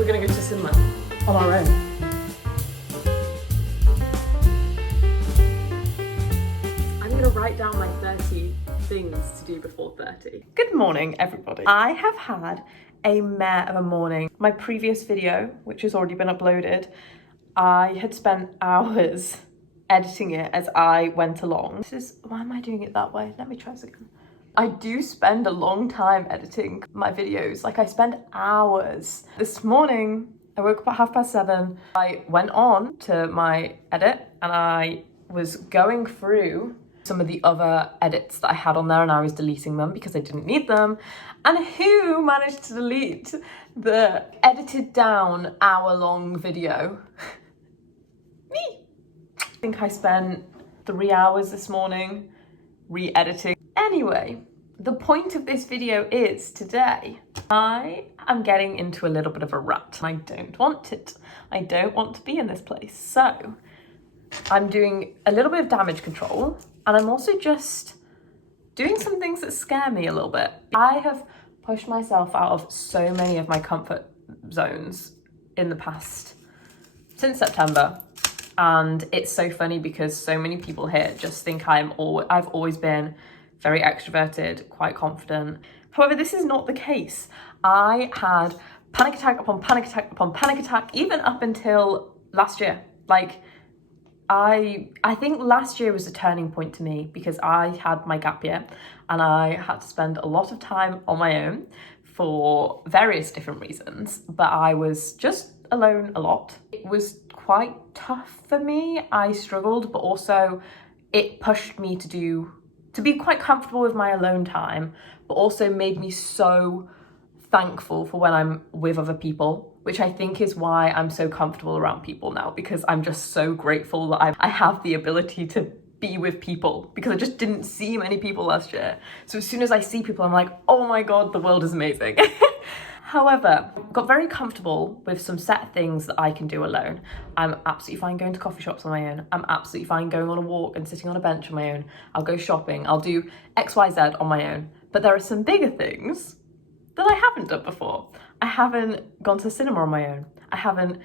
we're gonna go to cinema on our own. I'm gonna write down my 30 things to do before 30. Good morning, everybody. I have had a mare of a morning. My previous video, which has already been uploaded, I had spent hours editing it as I went along. Why am I doing it that way? Let me try this again. I do spend a long time editing my videos. Like, I spend hours. This morning, I woke up at 7:30. I went on to my edit and I was going through some of the other edits that I had on there, and I was deleting them because I didn't need them. And who managed to delete the edited down hour-long video? Me. I think I spent 3 hours this morning re-editing. Anyway, the point of this video is today I am getting into a little bit of a rut. I don't want it. I don't want to be in this place. So I'm doing a little bit of damage control, and I'm also just doing some things that scare me a little bit. I have pushed myself out of so many of my comfort zones in the past, since September. And it's so funny because so many people here just think I've always been very extroverted, quite confident. However, this is not the case. I had panic attack upon panic attack upon panic attack, even up until last year. Like, I think last year was a turning point to me because I had my gap year and I had to spend a lot of time on my own for various different reasons, but I was just alone a lot. It was quite tough for me. I struggled, but also it pushed me to be quite comfortable with my alone time, but also made me so thankful for when I'm with other people, which I think is why I'm so comfortable around people now, because I'm just so grateful that I have the ability to be with people, because I just didn't see many people last year. So as soon as I see people, I'm like, oh my God, the world is amazing. However, got very comfortable with some set things that I can do alone. I'm absolutely fine going to coffee shops on my own. I'm absolutely fine going on a walk and sitting on a bench on my own. I'll go shopping. I'll do XYZ on my own. But there are some bigger things that I haven't done before. I haven't gone to the cinema on my own. I haven't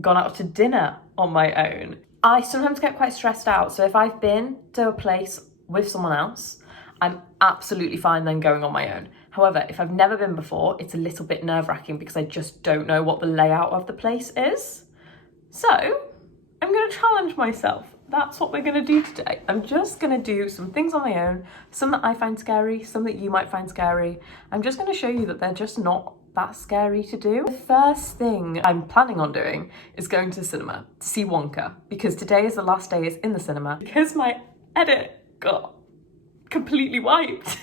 gone out to dinner on my own. I sometimes get quite stressed out. So if I've been to a place with someone else, I'm absolutely fine then going on my own. However, if I've never been before, it's a little bit nerve-wracking because I just don't know what the layout of the place is. So I'm going to challenge myself. That's what we're going to do today. I'm just going to do some things on my own, some that I find scary, some that you might find scary. I'm just going to show you that they're just not that scary to do. The first thing I'm planning on doing is going to the cinema to see Wonka, because today is the last day it's in the cinema, because my edit got completely wiped.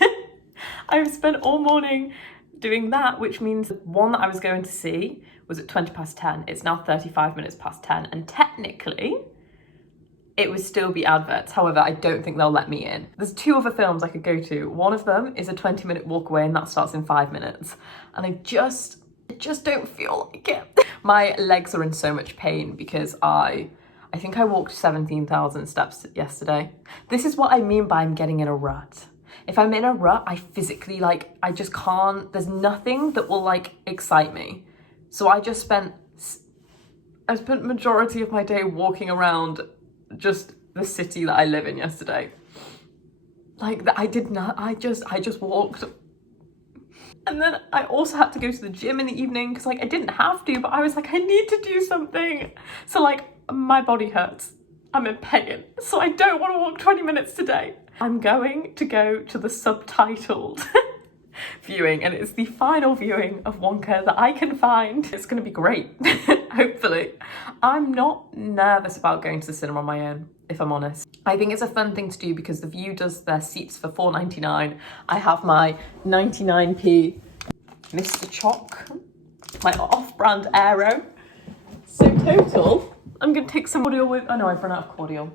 I've spent all morning doing that, which means the one that I was going to see was at 10:20. It's now 35 minutes past 10, and technically it would still be adverts. However, I don't think they'll let me in. There's 2 other films I could go to. One of them is a 20-minute walk away, and that starts in 5 minutes. And I just don't feel like it. My legs are in so much pain because I think I walked 17,000 steps yesterday. This is what I mean by I'm getting in a rut. If I'm in a rut, I physically, I just can't, there's nothing that will excite me. So I spent majority of my day walking around just the city that I live in yesterday. I just walked. And then I also had to go to the gym in the evening because I didn't have to, but I was I need to do something. So my body hurts. I'm in pain. So I don't want to walk 20 minutes today. I'm going to go to the subtitled viewing, and it's the final viewing of Wonka that I can find. It's going to be great, hopefully. I'm not nervous about going to the cinema on my own, if I'm honest. I think it's a fun thing to do because The View does their seats for $4.99. I have my 99p Mr. Choc, my off-brand Aero. So total, I'm going to take some cordial with, oh no, I've run out of cordial.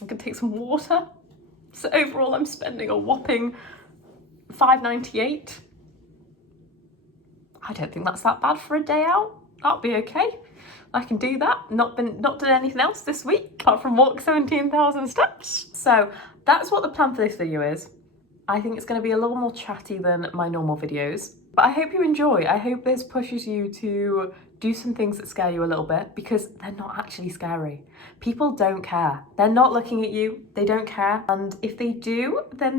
I'm going to take some water. So overall, I'm spending a whopping $5.98. I don't think that's that bad for a day out. That'll be okay. I can do that. Not done anything else this week apart from walk 17,000 steps. So that's what the plan for this video is. I think it's going to be a little more chatty than my normal videos. But I hope you enjoy. I hope this pushes you to do some things that scare you a little bit, because they're not actually scary. People don't care. They're not looking at you. They don't care. And if they do, then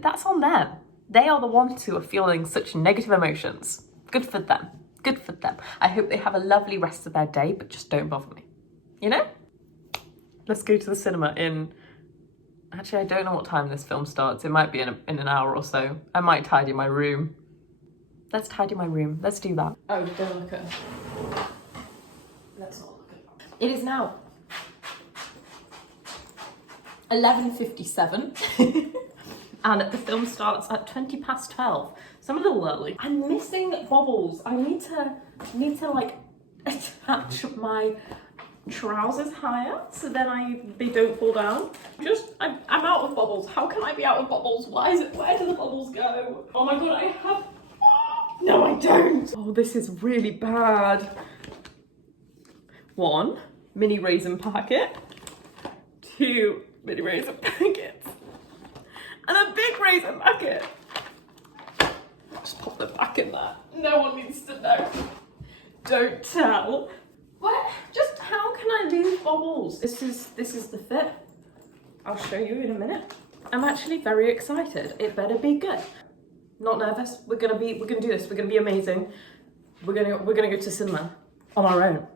that's on them. They are the ones who are feeling such negative emotions. Good for them. Good for them. I hope they have a lovely rest of their day, but just don't bother me. You know? Let's go to the cinema in... Actually, I don't know what time this film starts. It might be in an hour or so. I might tidy my room. Let's tidy my room. Let's do that. Oh, don't look at... Let's not look at that. It is now 11:57 and the film starts at 12:20. So I'm a little early. I'm missing bobbles. I need to like attach my trousers higher so then they don't fall down. I'm out of bubbles. How can I be out of bubbles? Where do the bubbles go? Oh my god, I have... No, I don't. Oh, this is really bad. 1 mini raisin packet, 2 mini raisin packets, and a big raisin packet. Just pop them back in there. No one needs to know. Don't tell. What? Just how can I lose bubbles? This is the fit. I'll show you in a minute. I'm actually very excited. It better be good. Not nervous. We're gonna do this. We're gonna be amazing. We're gonna go to cinema on our own.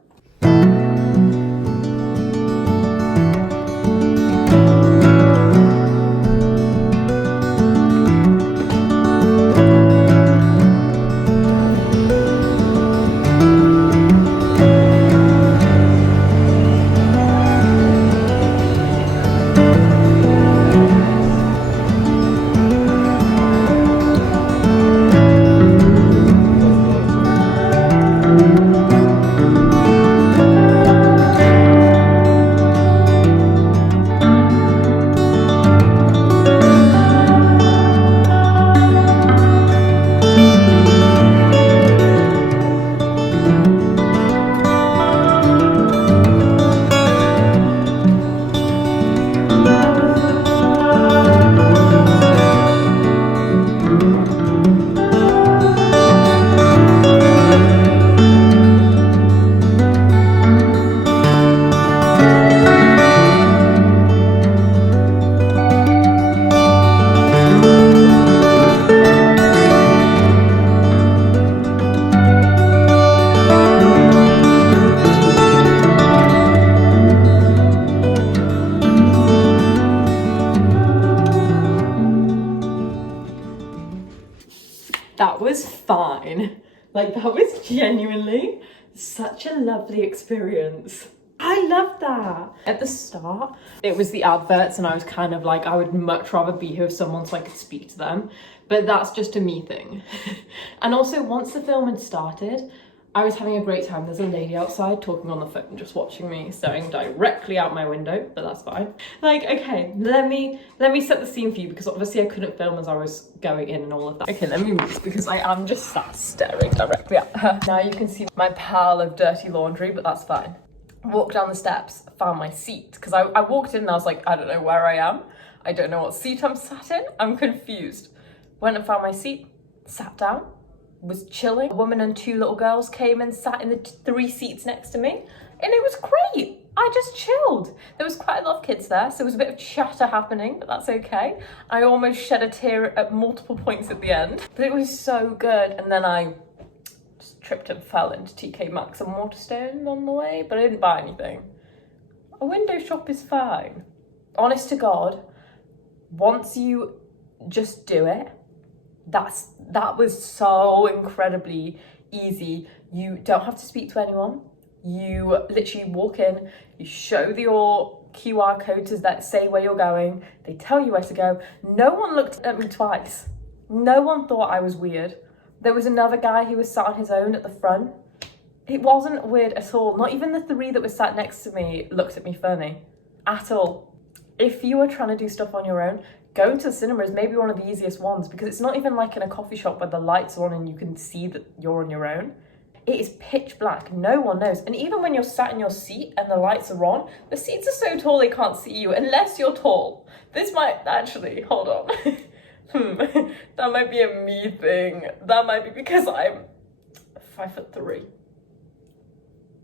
That was fine. Like, that was genuinely such a lovely experience. I love that. At the start, it was the adverts and I was kind of like, I would much rather be here with someone so I could speak to them. But that's just a me thing. And also, once the film had started, I was having a great time. There's a lady outside talking on the phone, just watching me, staring directly out my window, but that's fine. Like, okay, let me set the scene for you, because obviously I couldn't film as I was going in and all of that. Okay, let me move, because I am just sat staring directly at her. Now you can see my pile of dirty laundry, but that's fine. Walked down the steps, found my seat, because I walked in and I was like, I don't know where I am. I don't know what seat I'm sat in. I'm confused. Went and found my seat, sat down, was chilling. A woman and 2 little girls came and sat in the 3 seats next to me, and it was great. I just chilled. There was quite a lot of kids there, so there was a bit of chatter happening, but that's okay. I almost shed a tear at multiple points at the end, but it was so good. And then I just tripped and fell into TK Maxx and Waterstones on the way, but I didn't buy anything. A window shop is fine. Honest to God, once you just do it, that was so incredibly easy. You don't have to speak to anyone. You literally walk in, you show your QR code that say where you're going, they tell you where to go. No one looked at me twice. No one thought I was weird. There was another guy who was sat on his own at the front. It wasn't weird at all. Not even the 3 that were sat next to me looked at me funny at all. If you are trying to do stuff on your own, going to the cinema is maybe one of the easiest ones, because it's not even like in a coffee shop where the lights are on and you can see that you're on your own. It is pitch black, no one knows. And even when you're sat in your seat and the lights are on, the seats are so tall they can't see you unless you're tall. This might actually, hold on. That might be a me thing. That might be because I'm 5'3".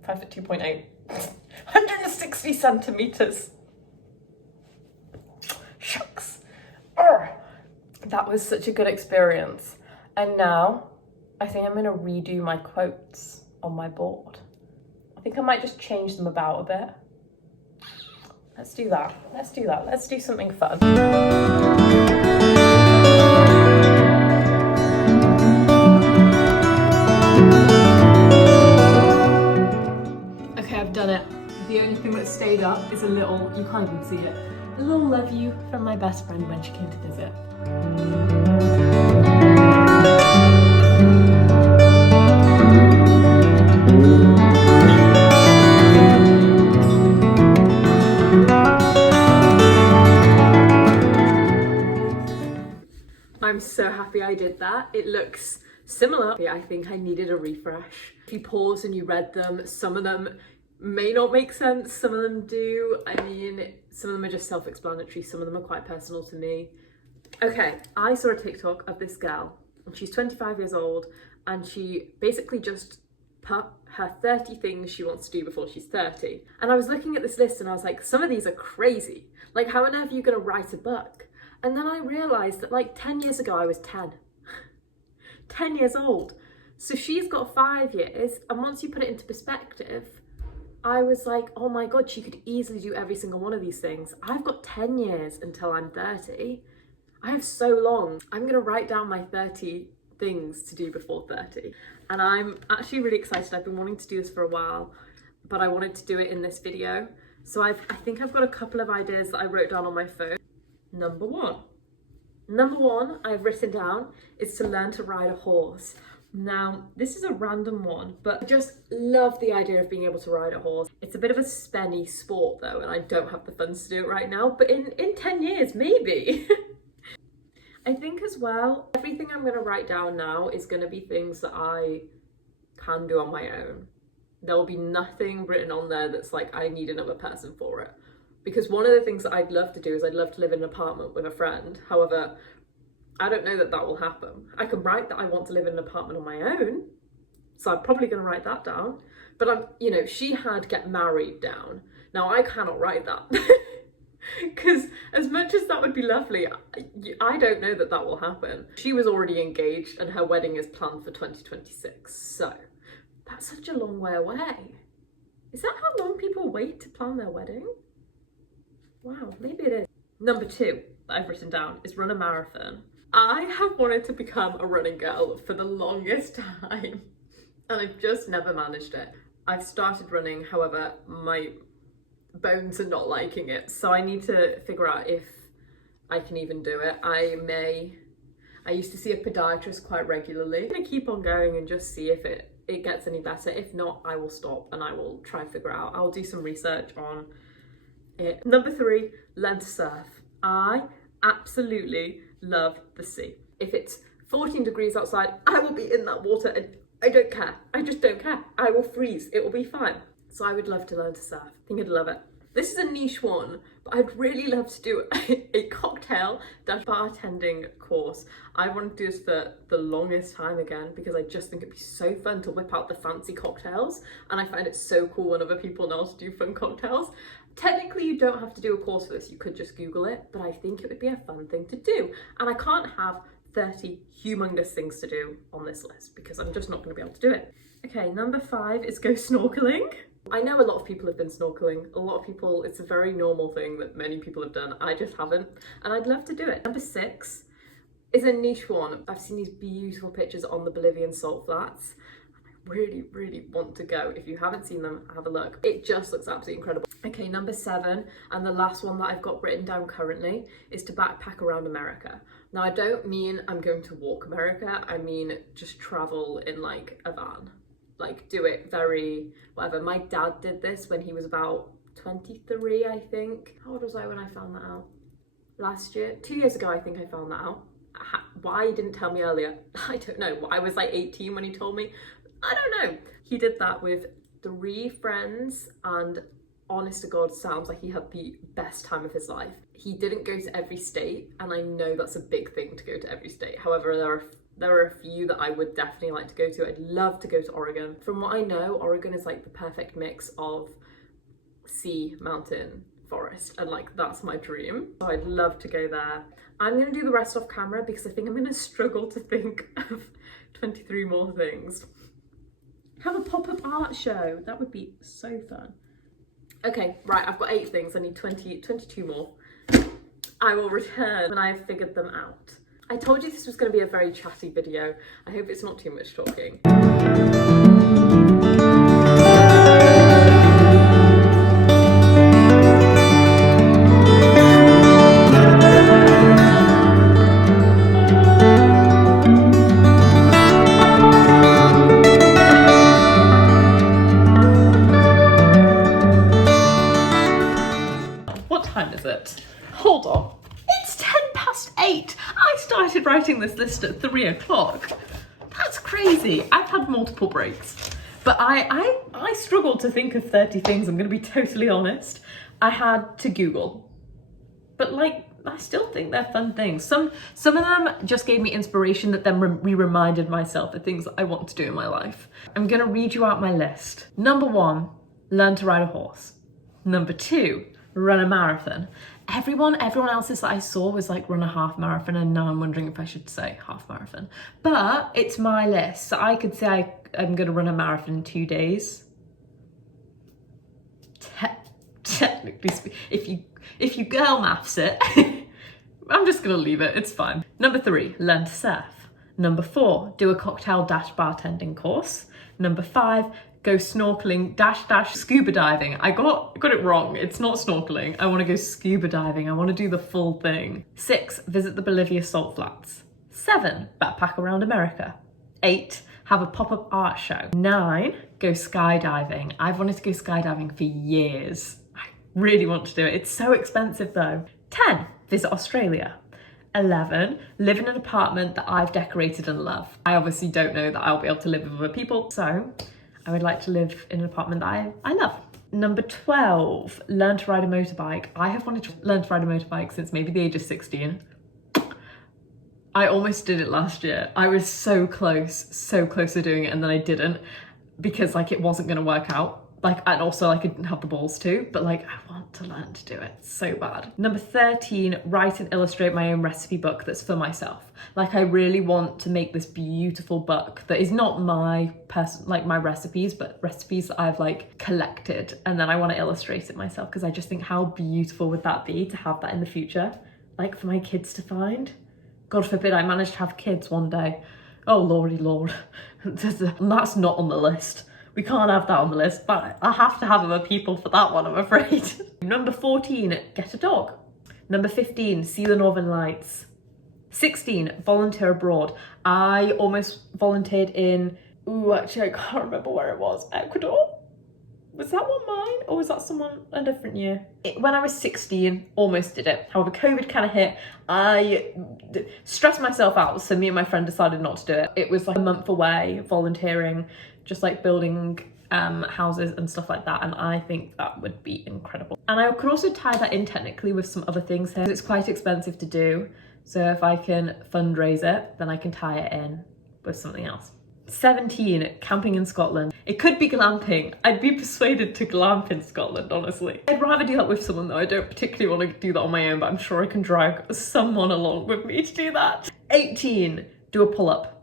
5'2.8". 160 centimeters. Shucks. Urgh. That was such a good experience. And now I think I'm gonna redo my quotes on my board. I think I might just change them about a bit. Let's do that. Let's do that. Let's do something fun. Okay, I've done it. The only thing that stayed up is a little, you can't even see it, a little love you from my best friend when she came to visit. I'm so happy I did that. It looks similar. I think I needed a refresh. If you pause and you read them, some of them may not make sense, some of them do. I mean, some of them are just self-explanatory, some of them are quite personal to me. Okay, I saw a TikTok of this girl, and she's 25 years old, and she basically just put her 30 things she wants to do before she's 30. And I was looking at this list and I was like, some of these are crazy. Like, how on earth are you gonna write a book? And then I realised that like 10 years ago, I was 10. 10 years old. So she's got 5 years, and once you put it into perspective, I was like, oh my God, she could easily do every single one of these things. I've got 10 years until I'm 30. I have so long. I'm gonna write down my 30 things to do before 30. And I'm actually really excited. I've been wanting to do this for a while, but I wanted to do it in this video. So I think I've got a couple of ideas that I wrote down on my phone. Number one I've written down is to learn to ride a horse. Now, this is a random one, but I just love the idea of being able to ride a horse. It's a bit of a spenny sport though, and I don't have the funds to do it right now, but in 10 years, maybe. I think as well, everything I'm gonna write down now is gonna be things that I can do on my own. There will be nothing written on there that's like, I need another person for it. Because one of the things that I'd love to do is I'd love to live in an apartment with a friend. However, I don't know that that will happen. I can write that I want to live in an apartment on my own. So I'm probably going to write that down. But she had get married down. Now I cannot write that. Because as much as that would be lovely, I don't know that that will happen. She was already engaged and her wedding is planned for 2026. So that's such a long way away. Is that how long people wait to plan their wedding? Wow, maybe it is. Number 2 that I've written down is run a marathon. I have wanted to become a running girl for the longest time, and I've just never managed it. I've started running, however, my bones are not liking it, so I need to figure out if I can even do it. I used to see a podiatrist quite regularly. I'm gonna keep on going and just see if it gets any better. If not, I will stop and I will try and figure out. I'll do some research on it. Number 3, learn to surf. I absolutely love the sea. If it's 14 degrees outside, I will be in that water and I don't care. I just don't care. I will freeze. It will be fine. So I would love to learn to surf. I think I'd love it. This is a niche one, but I'd really love to do a cocktail bartending course. I want to do this for the longest time again because I just think it'd be so fun to whip out the fancy cocktails, and I find it so cool when other people know how to do fun cocktails. Technically, you don't have to do a course for this. You could just Google it, but I think it would be a fun thing to do. And I can't have 30 humongous things to do on this list because I'm just not going to be able to do it. Okay, number 5 is go snorkeling. I know a lot of people have been snorkeling. A lot of people, it's a very normal thing that many people have done. I just haven't, and I'd love to do it. Number 6 is a niche one. I've seen these beautiful pictures on the Bolivian salt flats. I really, really want to go. If you haven't seen them, have a look. It just looks absolutely incredible. Okay, number 7, and the last one that I've got written down currently, is to backpack around America. Now, I don't mean I'm going to walk America. I mean just travel in like a van. Like do it very, whatever. My dad did this when he was about 23, I think. How old was I when I found that out? Last year? 2 years ago, I think I found that out. Why he didn't tell me earlier, I don't know. I was like 18 when he told me. I don't know. He did that with 3 friends and honest to God, sounds like he had the best time of his life. He didn't go to every state, and I know that's a big thing to go to every state. However, there are a few that I would definitely like to go to. I'd love to go to Oregon. From what I know, Oregon is like the perfect mix of sea, mountain, forest, and like that's my dream. So I'd love to go there. I'm gonna do the rest off camera because I think I'm gonna struggle to think of 23 more things. Have a pop-up art show. That would be so fun. Okay, right, I've got 8 things. I need 22 more. I will return when I have figured them out. I told you this was going to be a very chatty video. I hope it's not too much talking. What time is it? Hold on. It's 8:10. I started writing this list at 3 o'clock. That's crazy. I've had multiple breaks. But I struggled to think of 30 things, I'm going to be totally honest. I had to Google. But like, I still think they're fun things. Some of them just gave me inspiration that then reminded myself of things that I want to do in my life. I'm going to read you out my list. Number 1, learn to ride a horse. Number 2, run a marathon. Everyone else's that I saw was like run a half marathon, and now I'm wondering if I should say half marathon. But it's my list, so I could say I'm gonna run a marathon in 2 days. Technically speaking, if you girl maths it, I'm just gonna leave it, it's fine. Number 3, learn to surf. Number 4, do a cocktail bartending course. Number 5, go snorkeling -- scuba diving. I got it wrong. It's not snorkeling. I want to go scuba diving. I want to do the full thing. 6, visit the Bolivia salt flats. 7, backpack around America. 8, have a pop-up art show. 9, go skydiving. I've wanted to go skydiving for years. I really want to do it. It's so expensive though. 10, visit Australia. 11, live in an apartment that I've decorated and love. I obviously don't know that I'll be able to live with other people, so I would like to live in an apartment that I love. Number 12, learn to ride a motorbike. I have wanted to learn to ride a motorbike since maybe the age of 16. I almost did it last year. I was so close to doing it, and then I didn't because like it wasn't gonna work out. Like, and also like I didn't have the balls to, but like I want to learn to do it so bad. Number 13, write and illustrate my own recipe book that's for myself. Like I really want to make this beautiful book that is not my my recipes, but recipes that I've like collected, and then I want to illustrate it myself because I just think how beautiful would that be to have that in the future, like for my kids to find. God forbid I manage to have kids one day. Oh lordy lord. That's not on the list. We can't have that on the list, but I have to have other people for that one, I'm afraid. Number 14, get a dog. Number 15, see the Northern Lights. 16, volunteer abroad. I almost volunteered in, actually I can't remember where it was, Ecuador? Was that one mine, or was that someone a different year? When I was 16, almost did it. However, COVID kind of hit. I stressed myself out, so me and my friend decided not to do it. It was like a month away, volunteering, just like building houses and stuff like that, and I think that would be incredible. And I could also tie that in technically with some other things here. It's quite expensive to do, so if I can fundraise it, then I can tie it in with something else. 17, camping in Scotland. It could be glamping. I'd be persuaded to glamp in Scotland, honestly. I'd rather do that with someone though. I don't particularly want to do that on my own, but I'm sure I can drag someone along with me to do that. 18, do a pull-up.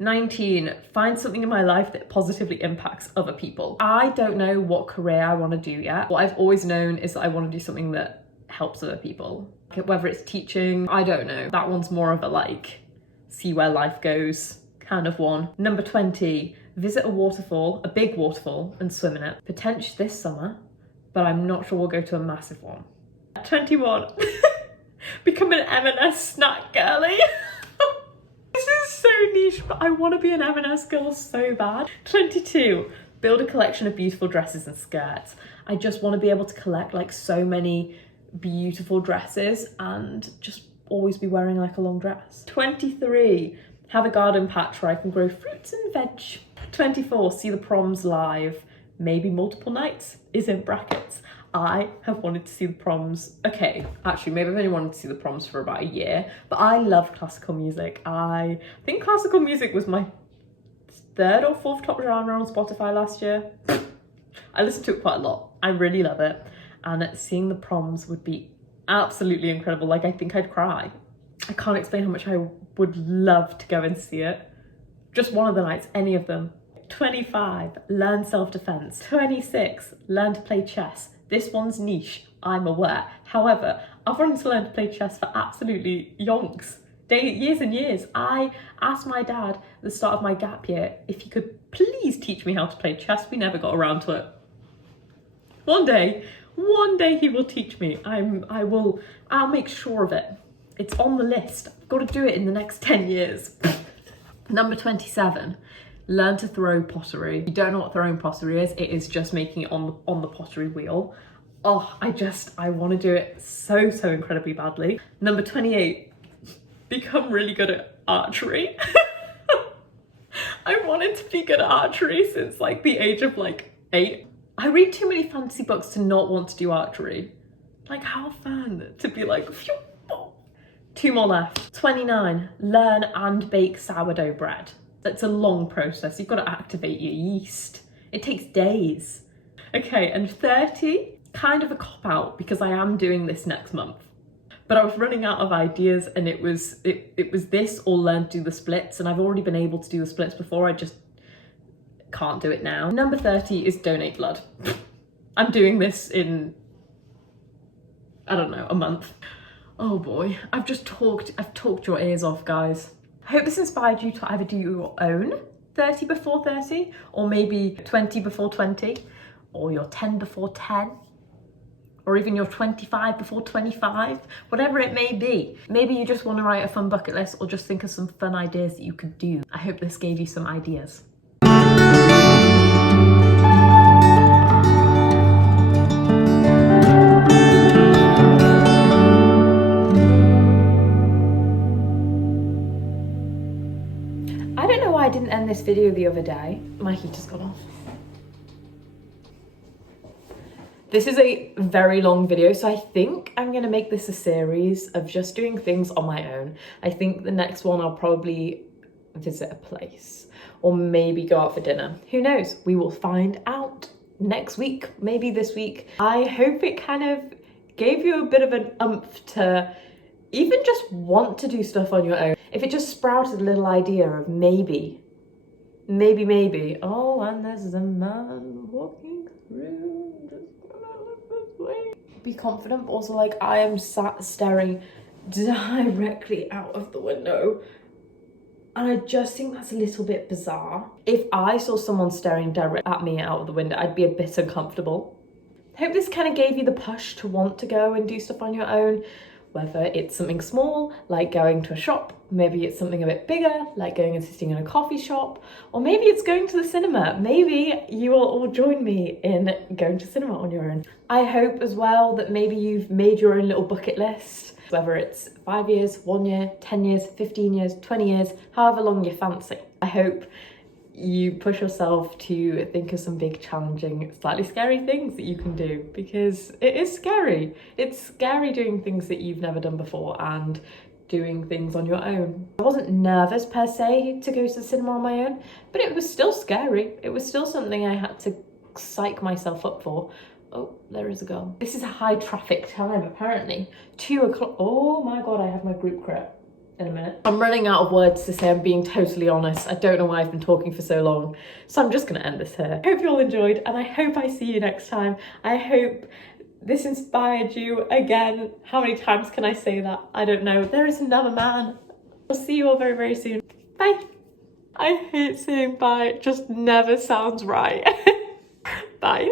19, find something in my life that positively impacts other people. I don't know what career I want to do yet. What I've always known is that I want to do something that helps other people. Whether it's teaching, I don't know. That one's more of a like, see where life goes kind of one. Number 20, visit a waterfall, a big waterfall, and swim in it. Potentially this summer, but I'm not sure we'll go to a massive one. 21, become an M&S snack girly. This is so niche, but I want to be an M&S girl so bad. 22, build a collection of beautiful dresses and skirts. I just want to be able to collect like so many beautiful dresses and just always be wearing like a long dress. 23, have a garden patch where I can grow fruits and veg. 24, see the proms live. Maybe multiple nights is in brackets. I have wanted to see the proms. Okay, actually, maybe I've only wanted to see the proms for about a year, but I love classical music. I think classical music was my third or fourth top genre on Spotify last year. I listened to it quite a lot. I really love it. And seeing the proms would be absolutely incredible. Like, I think I'd cry. I can't explain how much I would love to go and see it. Just one of the nights, any of them. 25, learn self-defense. 26, learn to play chess. This one's niche, I'm aware. However, I've wanted to learn to play chess for absolutely yonks. Years and years. I asked my dad at the start of my gap year if he could please teach me how to play chess. We never got around to it. One day he will teach me. I'll make sure of it. It's on the list. I've got to do it in the next 10 years. Number 27, learn to throw pottery. If you don't know what throwing pottery is, it is just making it on the pottery wheel. Oh, I want to do it so incredibly badly. Number 28, become really good at archery. I wanted to be good at archery since like the age of like 8. I read too many fantasy books to not want to do archery. Like, how fun to be like, phew. 2 more left. 29, learn and bake sourdough bread. That's a long process. You've got to activate your yeast. It takes days. Okay, and 30, kind of a cop-out because I am doing this next month. But I was running out of ideas, and it was this or learn to do the splits, and I've already been able to do the splits before, I just can't do it now. Number 30 is donate blood. I'm doing this in, I don't know, a month. Oh boy, I've talked your ears off, guys. I hope this inspired you to either do your own 30 before 30, or maybe 20 before 20, or your 10 before 10. Or even your 25 before 25, whatever it may be. Maybe you just want to write a fun bucket list or just think of some fun ideas that you could do. I hope this gave you some ideas. I don't know why I didn't end this video the other day. My heater's gone off. This is a very long video, so I think I'm gonna make this a series of just doing things on my own. I think the next one I'll probably visit a place or maybe go out for dinner. Who knows? We will find out next week, maybe this week. I hope it kind of gave you a bit of an oomph to even just want to do stuff on your own. If it just sprouted a little idea of maybe, oh, and there's a man walking through. Be confident, but also like I am sat staring directly out of the window, and I just think that's a little bit bizarre. If I saw someone staring direct at me out of the window, I'd be a bit uncomfortable. I hope this kind of gave you the push to want to go and do stuff on your own, whether it's something small like going to a shop, maybe it's something a bit bigger like going and sitting in a coffee shop, or maybe it's going to the cinema. Maybe you will all join me in going to cinema on your own. I hope as well that maybe you've made your own little bucket list, whether it's 5 years, 1 year, 10 years, 15 years, 20 years, however long you fancy. I hope you push yourself to think of some big, challenging, slightly scary things that you can do, because it is scary. It's scary doing things that you've never done before and doing things on your own. I wasn't nervous per se to go to the cinema on my own, but it was still scary. It was still something I had to psych myself up for. Oh, there is a girl. This is a high traffic time, apparently. 2 o'clock. Oh my God, I have my group crit in a minute. I'm running out of words to say, I'm being totally honest. I don't know why I've been talking for so long. So I'm just gonna end this here. Hope you all enjoyed, and I hope I see you next time. I hope this inspired you again. How many times can I say that? I don't know. There is another man. I'll see you all very soon. Bye. I hate saying bye. It just never sounds right. Bye.